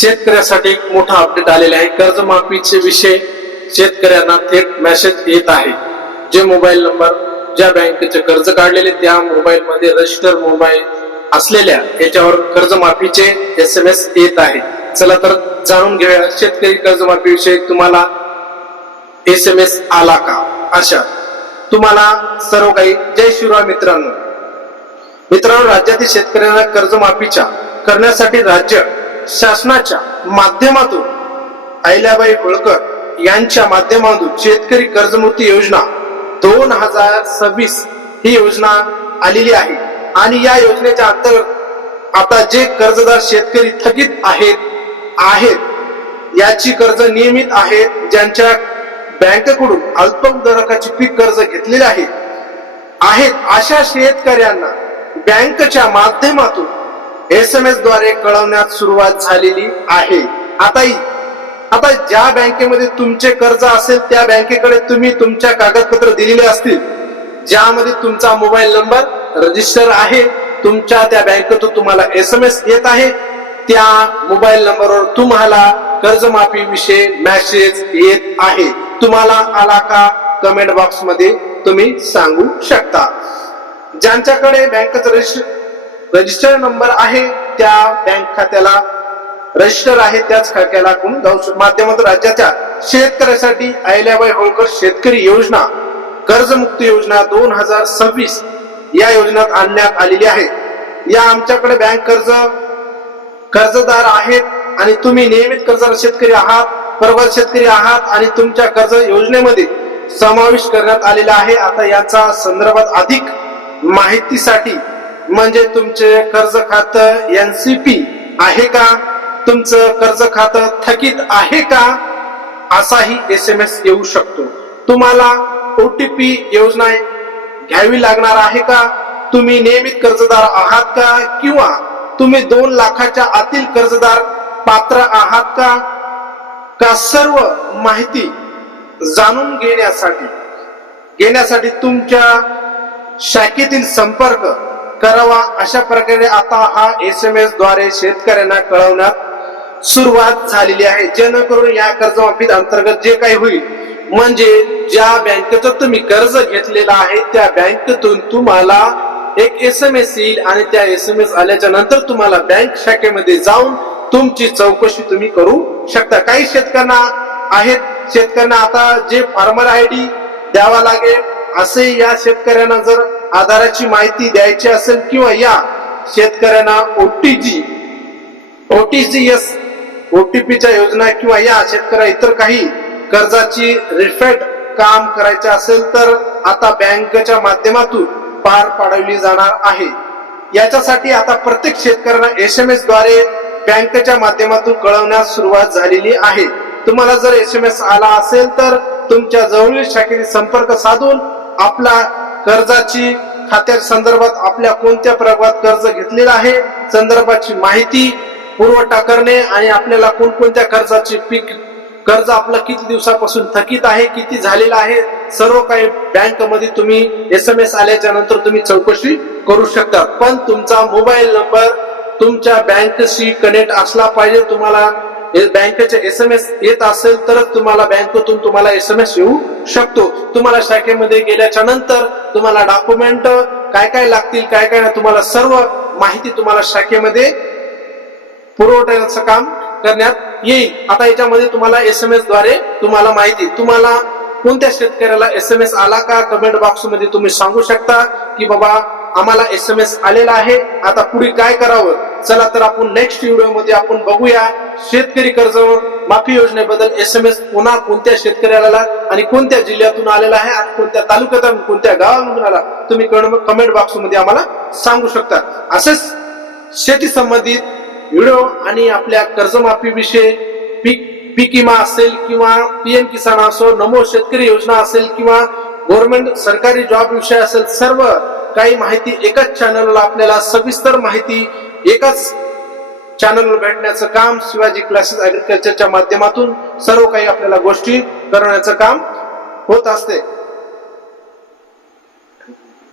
शेतकऱ्यासाठी एक मोठा अपडेट आलेला आहे। कर्जमाफीचे विषय शेतकऱ्यांना थेट मेसेज येत आहे। जे मोबाईल नंबर ज्या बँकेचे कर्ज काढलेले त्या मोबाईल मध्ये रजिस्टर मोबाईल असलेल्या याच्यावर कर्जमाफीचे SMS येत आहे। चला तर जाणून घेऊया शेतकरी कर्जमाफी विषयी तुम्हाला SMS आला का। अशा तुम्हाला सर्व काही जय शिवराय मित्रांनो। राज्यातील शेतकऱ्यांना कर्जमाफीच्या करण्यासाठी राज्य शासनाच्या माध्यमातून अहिल्याबाई होळकर यांच्या माध्यमातून शेतकरी कर्जमुक्ती योजना 2026 ही योजना आलेली आहे। आणि या योजनेच्या अंतर्गत आता जे कर्जदार शेतकरी थकीत आहेत याची कर्ज नियमित आहेत, ज्यांच्या बँकेकडून अल्प दराची पीक कर्ज घेतलेले आहेत अशा शेतकऱ्यांना बँकेच्या माध्यमातून SMS द्वारे कळवण्यात सुरुवात झालेली आहे। आता ज्या बँकेमध्ये तुमचे कर्ज असेल त्या बँकेकडे तुम्ही तुमच्या कागदपत्र दिलेले असतील, ज्यामध्ये तुमचा मोबाईल नंबर रजिस्टर आहे, तुमच्या त्या बँकेतून तुम्हाला SMS येत आहे, त्या मोबाईल नंबरवर तुम्हाला कर्जमाफी विषयी मेसेज येत आहे। तुम्हाला आला का कमेंट बॉक्स मध्ये तुम्ही सांगू शकता। ज्यांच्याकडे बँकेचं रजिस्टर नंबर आहे त्या बँक खात्याला रजिस्टर आहे त्याच खात्याला माध्यमातून राज्याच्या शेतकऱ्यासाठी अहिल्याबाई होळकर शेतकरी योजना कर्जमुक्ती योजना 2026 या योजनेत आणण्यात आलेली आहे। या आमच्याकडे बँक कर्जदार आहेत आणि तुम्ही नियमित कर्जदार शेतकरी आहात, प्रगत शेतकरी आहात आणि तुमच्या कर्ज योजनेमध्ये समावेश करण्यात आलेला आहे। आता याचा संदर्भात अधिक माहितीसाठी म्हणजे तुमचे कर्ज खातं NCP आहे का, तुमचं कर्ज खातं थकीत आहे का, असाही SMS येऊ शकतो। तुम्हाला OTP योजना घ्यावी लागणार आहे का, तुम्ही नियमित कर्जदार आहात का, किंवा तुम्ही 2 लाखाच्या आतील कर्जदार पात्र आहात का सर्व माहिती जाणून घेण्यासाठी तुमच्या शाखेतील संपर्क करावा। अशा प्रकारे आता हा SMS द्वारे शेतकऱ्यांना कळवण्यात सुरुवात झालेली आहे, जेणेकरून या कर्जमाफी अंतर्गत जे काही होईल म्हणजे ज्या बँकेचं तुम्ही कर्ज घेतलेला आहे त्या बँकेतून तुम्हाला एक SMS येईल आणि त्या SMS आल्याच्या नंतर तुम्हाला बँक शाखेमध्ये जाऊन तुमची चौकशी तुम्ही करू शकता। काही शेतकऱ्यांना आता जे फार्मर ID द्यावा लागेल असे या शेतकऱ्यांना जर आधाराची माहिती द्यायची असेल किंवा या शेतकऱ्यांना OTPच्या योजना किंवा या शेतकऱ्या इतर काही कर्जाची रिफंड काम करायचे असेल तर आता बँकेच्या माध्यमातून पार पाडवली जाणार आहे। याच्यासाठी आता प्रत्येक शेतकऱ्यांना SMS द्वारे बँकेच्या माध्यमातून कळवण्यास सुरुवात झालेली आहे। तुम्हाला जर SMS आला असेल तर तुमच्या जवळील शाखेने संपर्क साधून आपला कर्जाची खात्या संदर्भात आपल्या कोणत्या प्रभागात कर्ज घेतलेला आहे संदर्भाची माहिती पुरवठा करणे आणि आपल्याला कोणकोणत्या कर्जाची कर्ज आपलं किती दिवसापासून थकीत आहे, किती झालेला आहे, सर्व काही बँकेमध्ये तुम्ही SMS आल्याच्या नंतर तुम्ही चौकशी करू शकता। पण तुमचा मोबाईल नंबर तुमच्या बँकेशी कनेक्ट असला पाहिजे। तुम्हाला बँकेचे SMS येत असेल तरच तुम्हाला बँकेतून तुम्हाला SMS येऊ शकतो। तुम्हाला शाखेमध्ये गेल्याच्या नंतर तुम्हाला डॉक्युमेंट काय लागतील काय नाही तुम्हाला सर्व माहिती तुम्हाला शाखेमध्ये पुरवठ्याचं काम करण्यात येईल। आता याच्यामध्ये तुम्हाला SMS द्वारे तुम्हाला माहिती तुम्हाला कोणत्या शेतकऱ्याला SMS आला का कमेंट बॉक्स मध्ये तुम्ही सांगू शकता की बाबा आम्हाला SMS आलेला आहे, आता पुढे काय करावं। चला तर आपण नेक्स्ट व्हिडिओ मध्ये आपण बघूया शेतकरी कर्ज माफी योजनेबद्दल SMS पुन्हा कोणत्या शेतकऱ्याला आणि कोणत्या जिल्ह्यातून आलेला आहे आणि कोणत्या तालुक्यातून कोणत्या गावातून आला तुम्ही कमेंट बॉक्स मध्ये आम्हाला सांगू शकता। असेच शेती संबंधित व्हिडिओ आणि आपल्या कर्जमाफी विषयी पीक विमा असेल किंवा PM किसान असो, नमो शेतकरी योजना असेल किंवा गव्हर्नमेंट सरकारी जॉब विषय असेल, सर्व काही माहिती एकाच चॅनलला आपल्याला सविस्तर माहिती एकाच चॅनलवर भेटण्याचं काम शिवाजी क्लासेस ऍग्रीकल्चरच्या माध्यमातून सर्व काही आपल्याला गोष्टी करण्याचं काम होत असते।